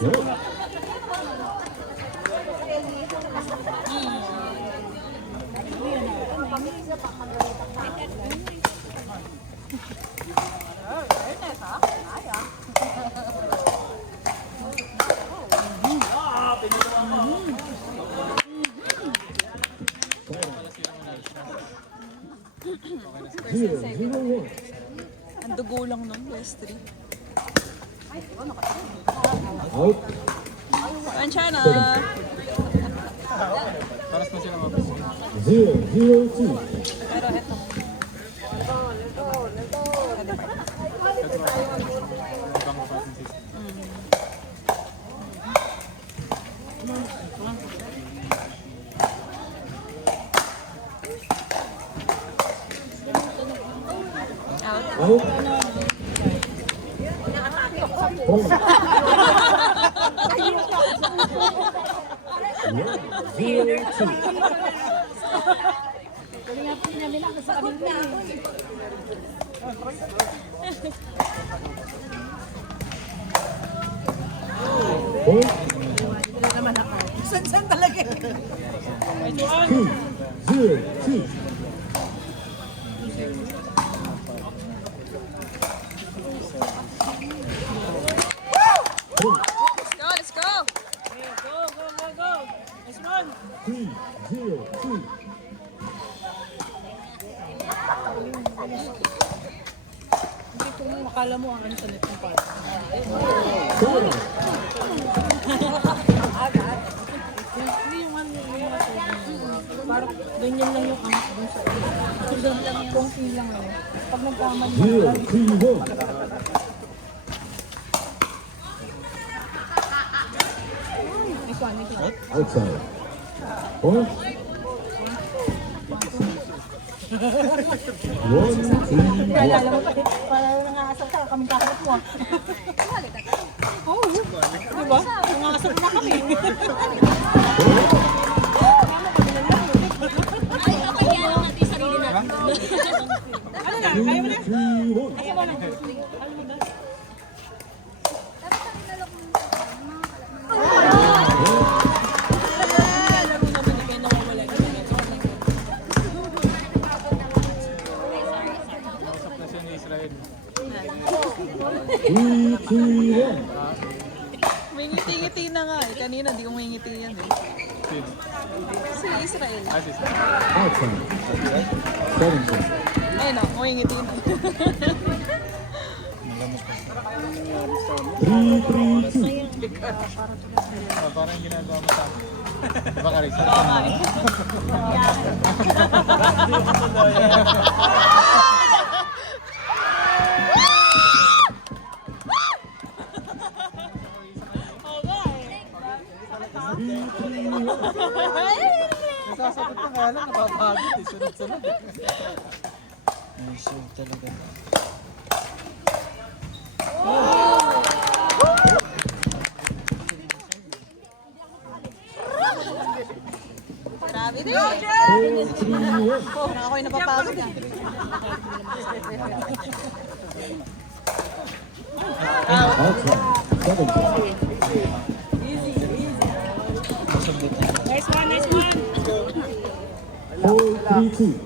Ang dugo lang nung PS3. Out. Anchana! Paras na sila mabis. 0-0-2. Pero eto. Out. Out. Home. 0-2. Home. San talaga? 2-0-2. Let's go! Go! Nice one! 3-0-2. Hindi ko makala mo ang internet ng park. Sorry. Hindi yung ano yung parang ganyan lang yung anak dun sa iyo. Ganyan lang yung kongsi lang ano. Pag nagkamali mo, 0-3-1. Outside. Point. 1-3-1. Kaya alam mo pa, parang nangasap ka, kaming kaharap mo. Oo, diba? Nangasap na kami. Ay, okay yan lang natin yung sarili natin. Ano na? Kaya mo na? 3-1. Kaya mo na? Ano mo na? Nausap na siya ni Israel. 3-2-1. May ngiti-ngiti na nga eh. Kanina di ko may ngiti yan eh. Sino? Si Israel. Ah, si Israel. Outside. 7-2. Ayun o, may ngiti na. Malamot pa. 3-3-2. Parang yung ginagawa mo sa akin. Diba ka rin? Nasasagot na kaya lang, napapagod eh. Sunod-sunod eh. Ay, sure talaga. Grabe din. 4-3-1. Parang ako'y napapagod yan. Outside. 7-2. Nice one, nice one! 4-3-2.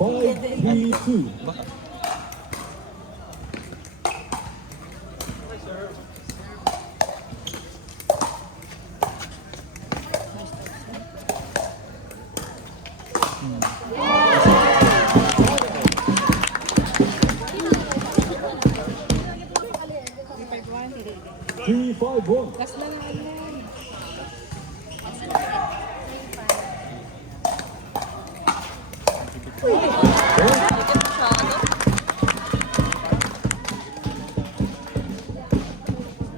Five, three, two. Three, 5-1. Last na lang yan. Dikit masyado.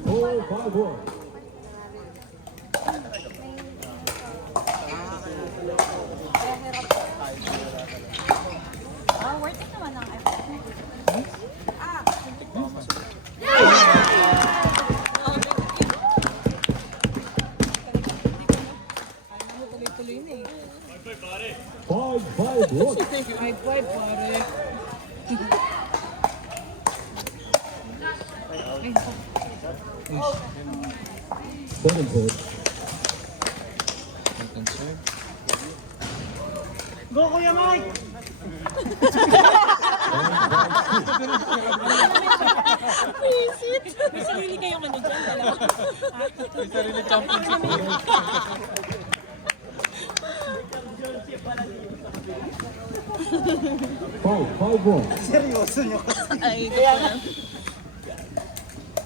4-5-1. Ah, worth it naman ang effort. 5-5 pare. Second point. Second serve. Go Kuya Mike! May sarili kayong ano dyan, dalawa. May sarili championship. Five one. Ay, ito pa yan.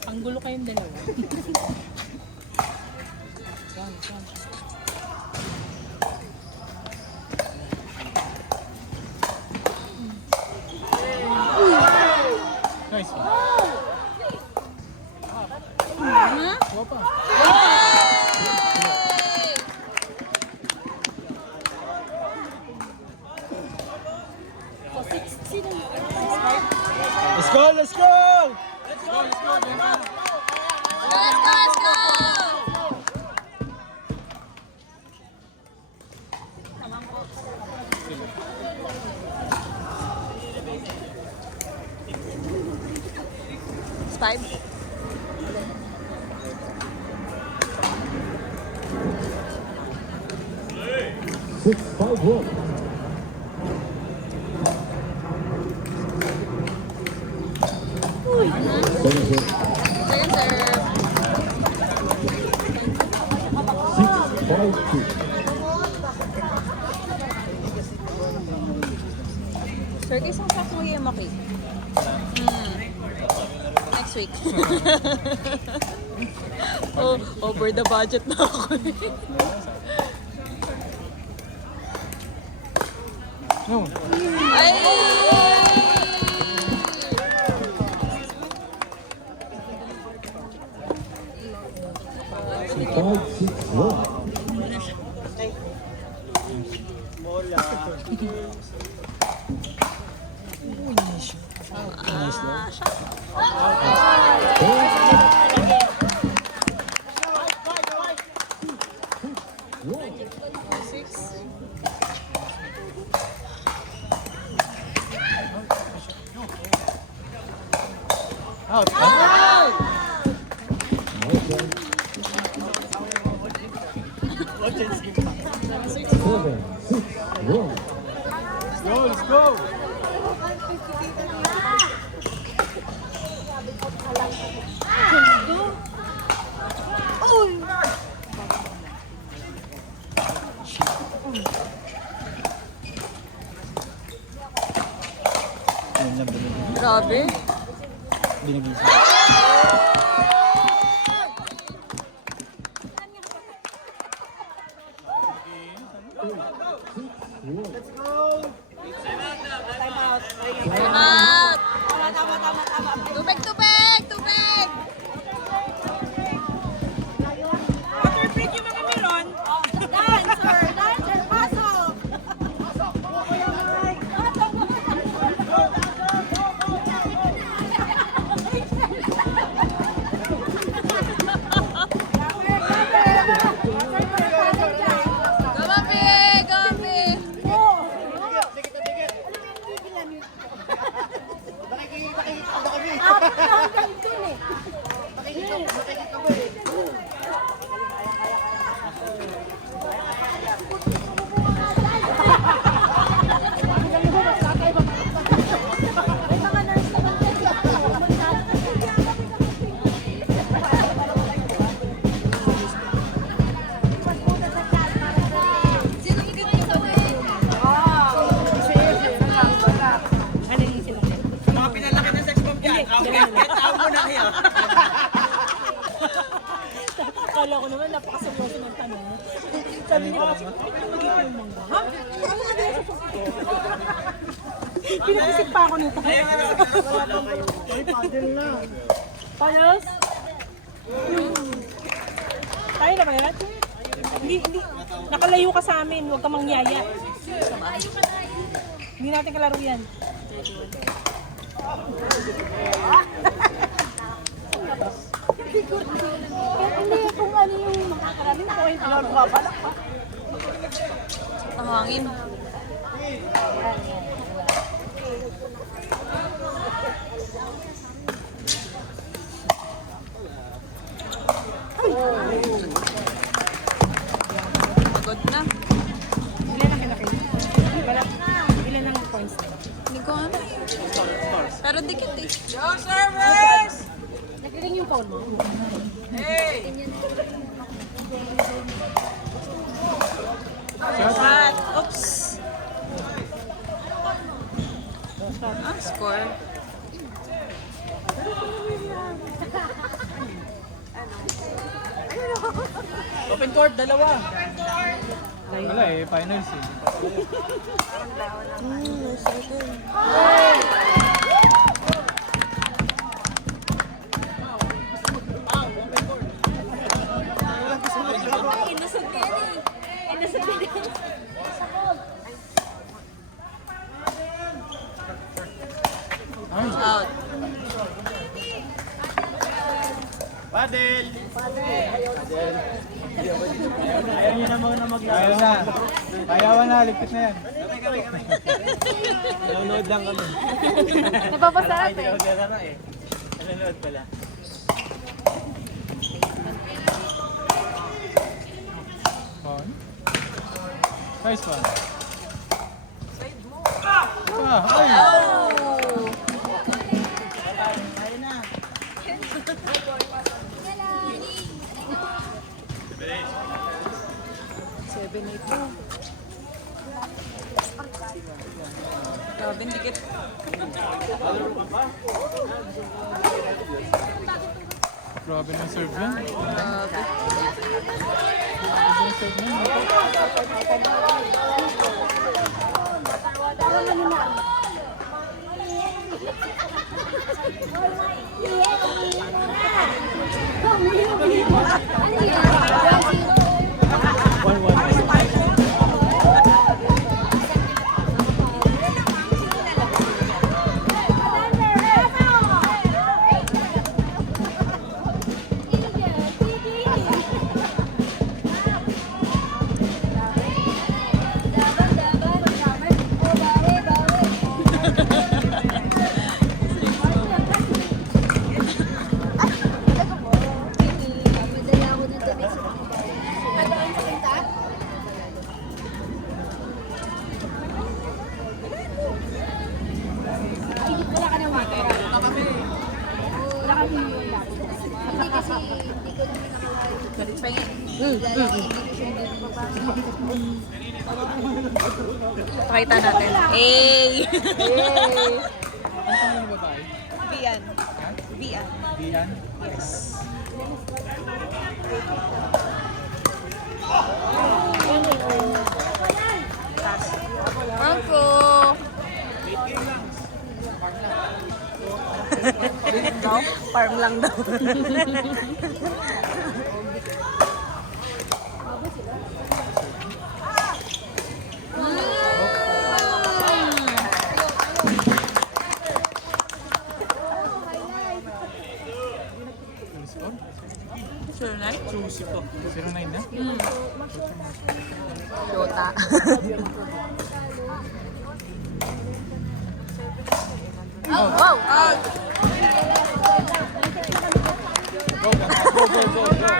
Ang gulo kayong dalawa. Nice. Wapa. Let's go, let's go! Let's go, Gemma. Let's go! It's 5. Six, 5-1. Second serve. Second serve. 6-5-2. Sir, isang sack mo yung maki. Next week. Oh, over the budget na ako. No. Ay! Five, 6-1. Out. Seven, 6-1. Let's go, let's go! Yan lang binigay. Grabe. Binigay siya. Time out. Tubig, tubig, tubig. Water break yung mga meron. Dancer, pasok! Gabi, gabi. Sino hindi ko Ano yung sila? Mga pinalaki ng sex bomb dyan. Tao mo na kayo. Akala ko naman napakaseryoso ng tanong mo. Sabi niya kasi, magiging yung mangga. Ha? Ano na din sa susunod? Pinaisip pa ako nito. Ay, paddle na. Payos? Tayo na ba yan? Hindi. Nakalayo ka sa amin. Huwag ka mangyaya. Hindi natin kalaro yan. Hindi, kung ano yung makakaraming point, ano, babalak pa. Ang hangin. cellphone mo. Shot. Oops. Ah, score. Open court, dalawa. Wala eh, finals eh. Innocent yan eh. Innocent yan. Out. Padel! Ayaw niya naman na maglaro. Ayaw na. Ayawan na, ligpit na yan. Nanonood lang kami. Napapasarap eh. Nagkakara eh. Nanonood pala. On. Nice one. Ah, ay! Grabe, ang dikit. Grabe ng serve yan. Grabe. Wala ka na water. Wala ka sinuwan dati. Hindi kasi, hindi ko naman nakawala. Galit pa yan. Pakita natin. Hey! Ano pangalan ng babae? Vian. Vian. Dian? Yes. Angko! No? Farm lang daw. Sure na? Susi po. 09 na? Dota. Oh, wow! Out! Go, go, go, go, go.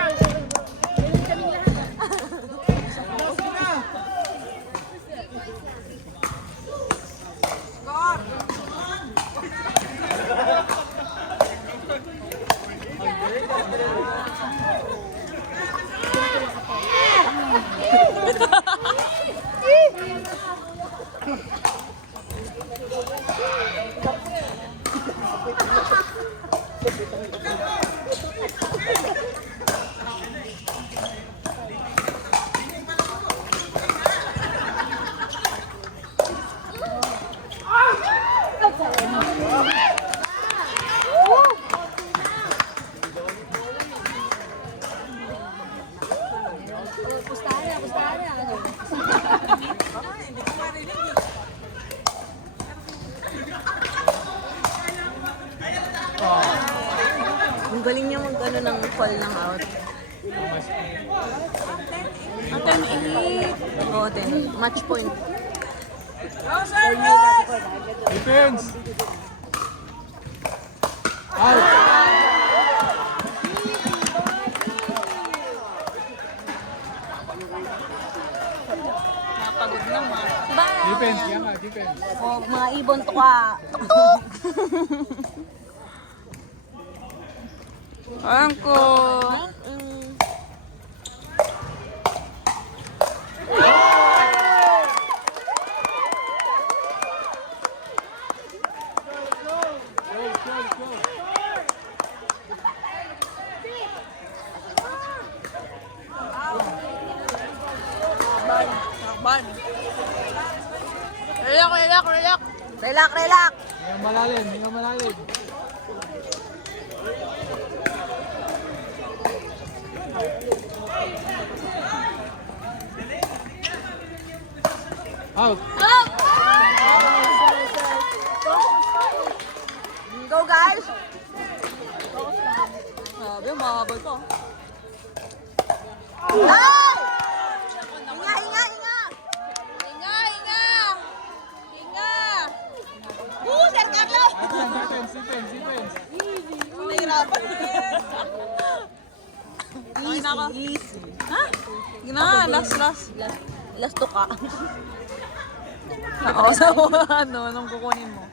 Ang galing niya mag-ano ng call ng out. Ang 10-8. Oo, 10. Match point. Defense! Out! Napagod na Bye! Defense, yan nga, defense. Oh, mga ibon to ka. Tuk-tuk! Angko. Takban. Relax. Hinga malalim, hinga malalim. Out. Go guys! Sabi, mahabol pa. Ay! Inga! Sir Carlo! Sequence. Nahirapan. Easy. Ha? Sige na, last to ka. Oo, sa anong kukunin mo?